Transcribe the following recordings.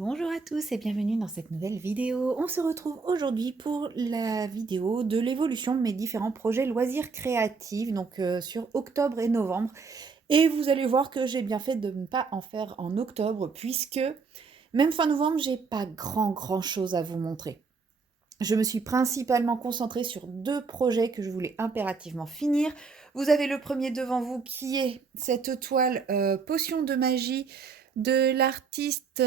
Bonjour à tous et bienvenue dans cette nouvelle vidéo. On se retrouve aujourd'hui pour la vidéo de l'évolution de mes différents projets loisirs créatifs, donc sur octobre et novembre. Et vous allez voir que j'ai bien fait de ne pas en faire en octobre, puisque même fin novembre, j'ai pas grand chose à vous montrer. Je me suis principalement concentrée sur deux projets que je voulais impérativement finir. Vous avez le premier devant vous qui est cette toile Potion de magie de l'artiste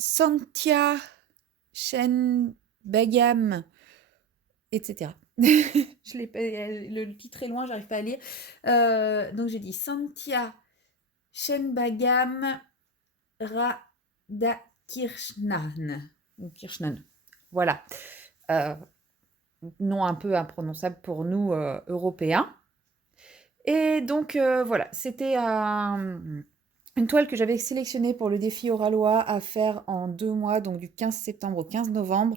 Santia Shenbagam, etc. Je l'ai pas, le titre est loin, j'arrive pas à lire. Donc j'ai dit Santia Shenbagam Radhakirshnan. Ou Kirshnan. Voilà. Euh, Nom un peu imprononçable pour nous Européens. Et donc voilà, c'était une toile que j'avais sélectionnée pour le défi Oralois à faire en 2 mois, donc du 15 septembre au 15 novembre.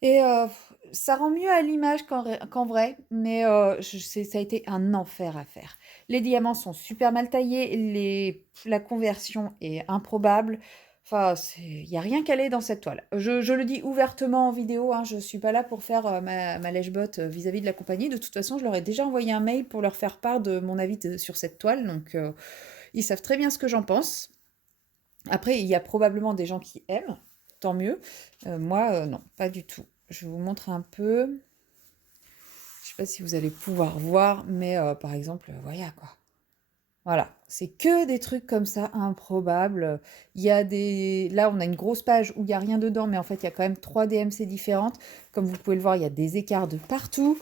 Et ça rend mieux à l'image qu'en vrai, mais ça a été un enfer à faire. Les diamants sont super mal taillés, la conversion est improbable. Enfin, il n'y a rien calé dans cette toile. Je le dis ouvertement en vidéo, hein, je ne suis pas là pour faire ma lèche-botte vis-à-vis de la compagnie. De toute façon, je leur ai déjà envoyé un mail pour leur faire part de mon avis sur cette toile, donc ils savent très bien ce que j'en pense. Après, il y a probablement des gens qui aiment, tant mieux. Moi, non, pas du tout. Je vous montre un peu. Je sais pas si vous allez pouvoir voir, mais par exemple, voilà quoi. Voilà, c'est que des trucs comme ça improbables. Il y a des Là, on a une grosse page où il y a rien dedans, mais en fait, il y a quand même 3 DMC différentes. Comme vous pouvez le voir, il y a des écarts de partout.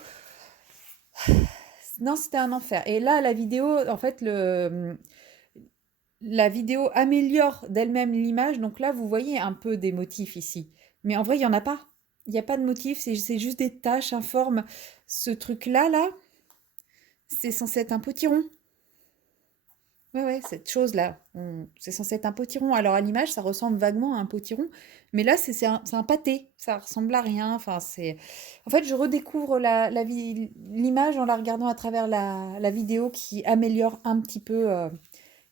Non, c'était un enfer. Et là, la vidéo, en fait, la vidéo améliore d'elle-même l'image. Donc là, vous voyez un peu des motifs ici. Mais en vrai, il n'y en a pas. Il n'y a pas de motifs, c'est juste des taches informes. Ce truc-là, là, c'est censé être un potiron. Ouais, ouais, cette chose-là, c'est censé être un potiron. Alors à l'image, ça ressemble vaguement à un potiron, mais là, c'est un pâté. Ça ressemble à rien. Enfin, c'est... En fait, je redécouvre l'image en la regardant à travers la vidéo qui améliore un petit peu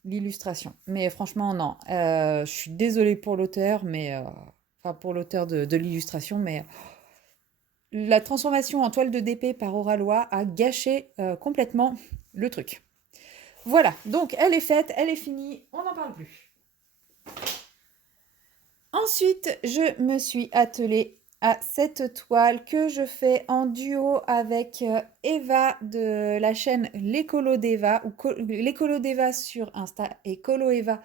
l'illustration. Mais franchement, non. Je suis désolée pour l'auteur, mais... Enfin, pour l'auteur de l'illustration, mais la transformation en toile de DP par Oralois a gâché complètement le truc. Voilà, donc elle est faite, elle est finie, on n'en parle plus. Ensuite, je me suis attelée à cette toile que je fais en duo avec Eva de la chaîne L'écolo d'Eva, ou L'écolo d'Eva sur Insta et Colo Eva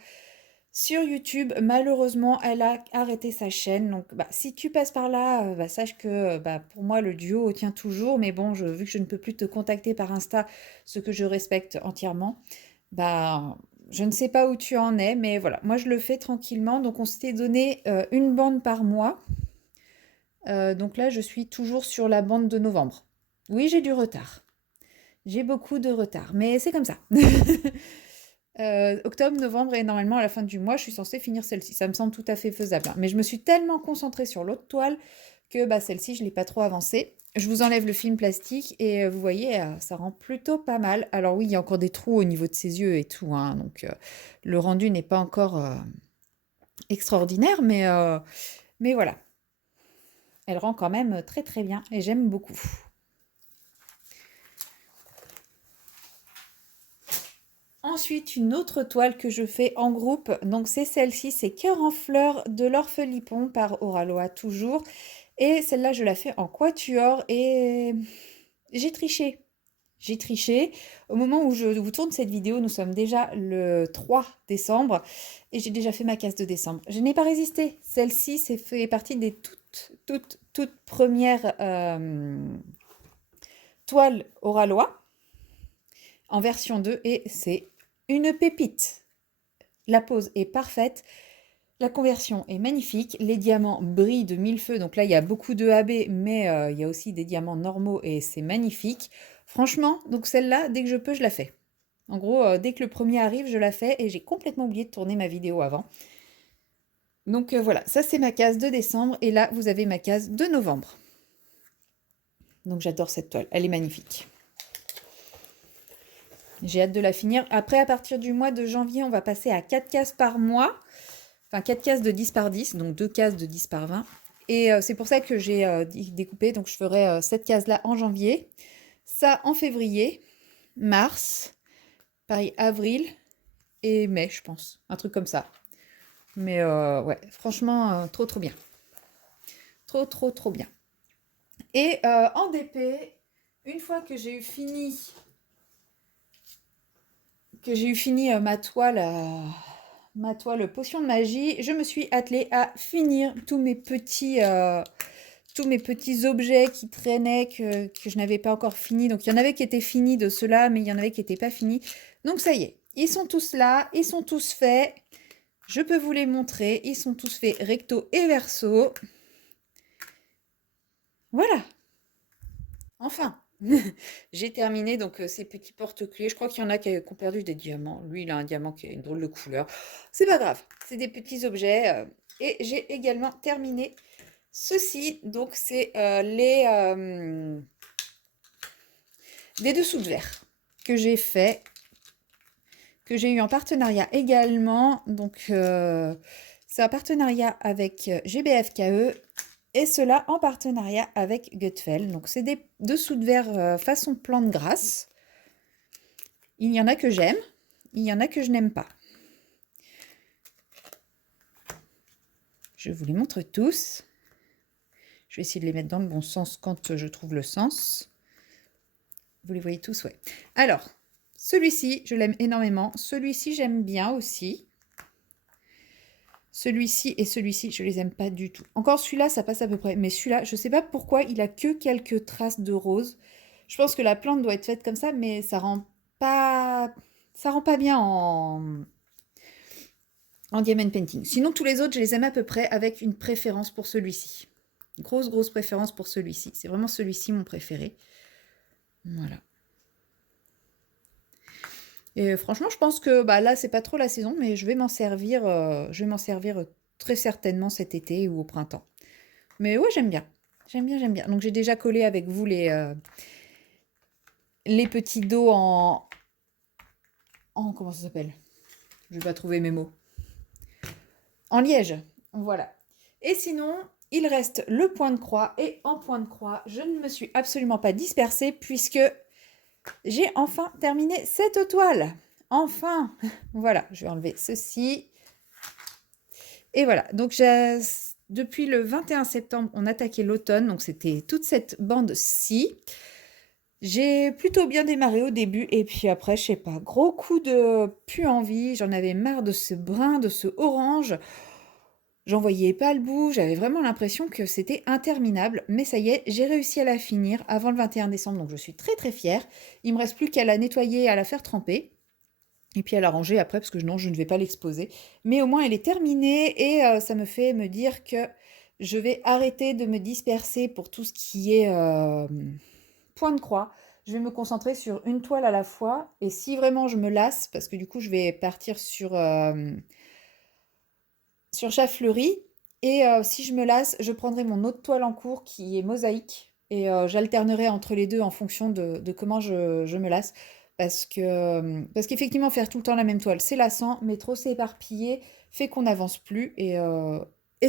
sur YouTube. Malheureusement, elle a arrêté sa chaîne. Donc, si tu passes par là, sache que pour moi, le duo tient toujours. Mais bon, vu que je ne peux plus te contacter par Insta, ce que je respecte entièrement, bah, je ne sais pas où tu en es, mais voilà, moi je le fais tranquillement. Donc on s'était donné une bande par mois. Donc là, je suis toujours sur la bande de novembre. Oui, j'ai du retard. J'ai beaucoup de retard, mais c'est comme ça. Octobre, novembre et normalement à la fin du mois, je suis censée finir celle-ci. Ça me semble tout à fait faisable, hein. Mais je me suis tellement concentrée sur l'autre toile que celle-ci, je ne l'ai pas trop avancée. Je vous enlève le film plastique et vous voyez, ça rend plutôt pas mal. Alors oui, il y a encore des trous au niveau de ses yeux et tout, hein, donc le rendu n'est pas encore extraordinaire, mais voilà. Elle rend quand même très très bien et j'aime beaucoup. Ensuite, une autre toile que je fais en groupe, donc c'est celle-ci, c'est Cœur en fleurs de l'Orphelipon par Oralois toujours. Et celle-là, je la fais en quatuor et j'ai triché. J'ai triché. Au moment où je vous tourne cette vidéo, nous sommes déjà le 3 décembre et j'ai déjà fait ma case de décembre. Je n'ai pas résisté. Celle-ci, c'est fait partie des toutes premières toiles Oralois en version 2 et c'est une pépite. La pose est parfaite. La conversion est magnifique, les diamants brillent de mille feux, donc là il y a beaucoup de AB, mais il y a aussi des diamants normaux et c'est magnifique. Franchement, donc celle-là, dès que je peux, je la fais. En gros, dès que le premier arrive, je la fais et j'ai complètement oublié de tourner ma vidéo avant. Donc voilà, ça c'est ma case de décembre et là vous avez ma case de novembre. Donc j'adore cette toile, elle est magnifique. J'ai hâte de la finir. Après, à partir du mois de janvier, on va passer à 4 cases par mois. enfin 4 cases de 10 par 10, donc 2 cases de 10 par 20. Et c'est pour ça que j'ai découpé, donc je ferai cette case-là en janvier, ça en février, mars, pareil, avril et mai, je pense, un truc comme ça. Mais ouais, franchement, trop trop bien. Trop trop trop bien. Et en DP, une fois que j'ai eu fini, ma toile potion de magie, je me suis attelée à finir tous mes petits objets qui traînaient, que je n'avais pas encore fini. Donc il y en avait qui étaient finis de ceux-là, mais il y en avait qui n'étaient pas finis. Donc ça y est, ils sont tous là, ils sont tous faits. Je peux vous les montrer, ils sont tous faits recto et verso. Voilà, enfin. J'ai terminé donc ces petits porte-clés. Je crois qu'il y en a qui ont perdu des diamants. Lui, il a un diamant qui a une drôle de couleur. C'est pas grave, c'est des petits objets. Et j'ai également terminé ceci. Donc, c'est les dessous de verre que j'ai fait, que j'ai eu en partenariat également. Donc, c'est un partenariat avec GBFKE. Et cela en partenariat avec Gutfeld. Donc, c'est des dessous de verre façon plante grasse. Il y en a que j'aime, il y en a que je n'aime pas. Je vous les montre tous. Je vais essayer de les mettre dans le bon sens quand je trouve le sens. Vous les voyez tous, ouais. Alors, celui-ci, je l'aime énormément. Celui-ci, j'aime bien aussi. Celui-ci et celui-ci, je les aime pas du tout. Encore celui-là, ça passe à peu près. Mais celui-là, je sais pas pourquoi, il a que quelques traces de rose. Je pense que la plante doit être faite comme ça, mais ça rend pas bien en diamond painting. Sinon, tous les autres, je les aime à peu près avec une préférence pour celui-ci. Grosse préférence pour celui-ci. C'est vraiment celui-ci mon préféré. Voilà. Et franchement, je pense que bah, là, c'est pas trop la saison, mais je vais m'en servir, très certainement cet été ou au printemps. Mais ouais, j'aime bien. J'aime bien, j'aime bien. Donc j'ai déjà collé avec vous les petits dos en comment ça s'appelle? Je vais pas trouver mes mots. En liège. Voilà. Et sinon, il reste le point de croix. Et en point de croix, je ne me suis absolument pas dispersée puisque j'ai enfin terminé cette toile. Enfin. Voilà, je vais enlever ceci. Et voilà, donc depuis le 21 septembre, on attaquait l'automne. Donc c'était toute cette bande-ci. J'ai plutôt bien démarré au début et puis après, je sais pas, gros coup de plus envie. J'en avais marre de ce brun, de ce orange. J'en voyais pas le bout, j'avais vraiment l'impression que c'était interminable, mais ça y est, j'ai réussi à la finir avant le 21 décembre, donc je suis très très fière. Il me reste plus qu'à la nettoyer et à la faire tremper, et puis à la ranger après, parce que non, je ne vais pas l'exposer. Mais au moins, elle est terminée, et ça me fait me dire que je vais arrêter de me disperser pour tout ce qui est point de croix. Je vais me concentrer sur une toile à la fois, et si vraiment je me lasse, parce que du coup, je vais partir sur Chafleury. Et si je me lasse, je prendrai mon autre toile en cours qui est mosaïque. Et j'alternerai entre les deux en fonction de comment je me lasse. Parce qu'effectivement, faire tout le temps la même toile, c'est lassant, mais trop s'éparpiller fait qu'on n'avance plus. Et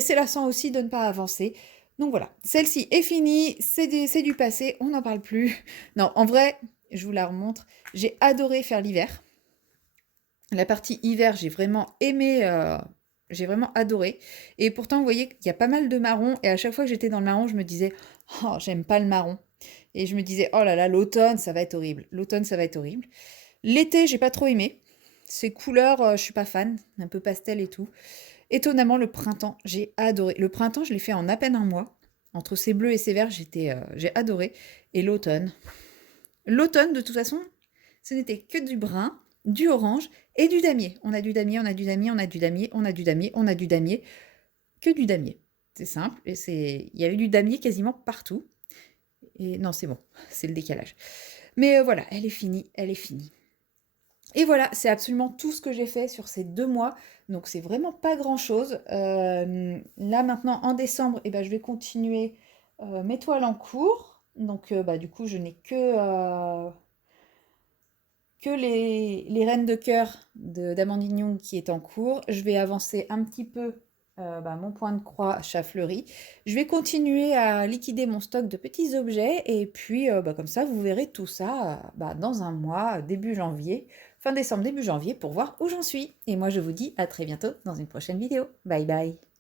c'est lassant aussi de ne pas avancer. Donc voilà, celle-ci est finie, c'est du passé, on n'en parle plus. Non, en vrai, je vous la remontre. J'ai adoré faire l'hiver. La partie hiver, j'ai vraiment aimé, j'ai vraiment adoré. Et pourtant, vous voyez qu'il y a pas mal de marron. Et à chaque fois que j'étais dans le marron, je me disais, oh, j'aime pas le marron. Et je me disais, oh là là, l'automne, ça va être horrible. L'automne, ça va être horrible. L'été, j'ai pas trop aimé. Ces couleurs, je suis pas fan, un peu pastel et tout. Étonnamment, le printemps, j'ai adoré. Le printemps, je l'ai fait en à peine un mois. Entre ces bleus et ces verts, j'ai adoré. Et l'automne, de toute façon, ce n'était que du brun, du orange et du damier. On a du damier, on a du damier, on a du damier, on a du damier, on a du damier, que du damier. C'est simple, et il y avait du damier quasiment partout. Et non, c'est bon, c'est le décalage. Mais voilà, elle est finie, elle est finie. Et voilà, c'est absolument tout ce que j'ai fait sur ces 2 mois. Donc c'est vraiment pas grand-chose. Là maintenant, en décembre, eh ben, je vais continuer mes toiles en cours. Donc bah, du coup, je n'ai que les reines de cœur d'Amandine Young qui est en cours. Je vais avancer un petit peu mon point de croix chat fleuri. Je vais continuer à liquider mon stock de petits objets et puis comme ça, vous verrez tout ça dans un mois, début janvier, fin décembre, début janvier, pour voir où j'en suis. Et moi, je vous dis à très bientôt dans une prochaine vidéo. Bye bye!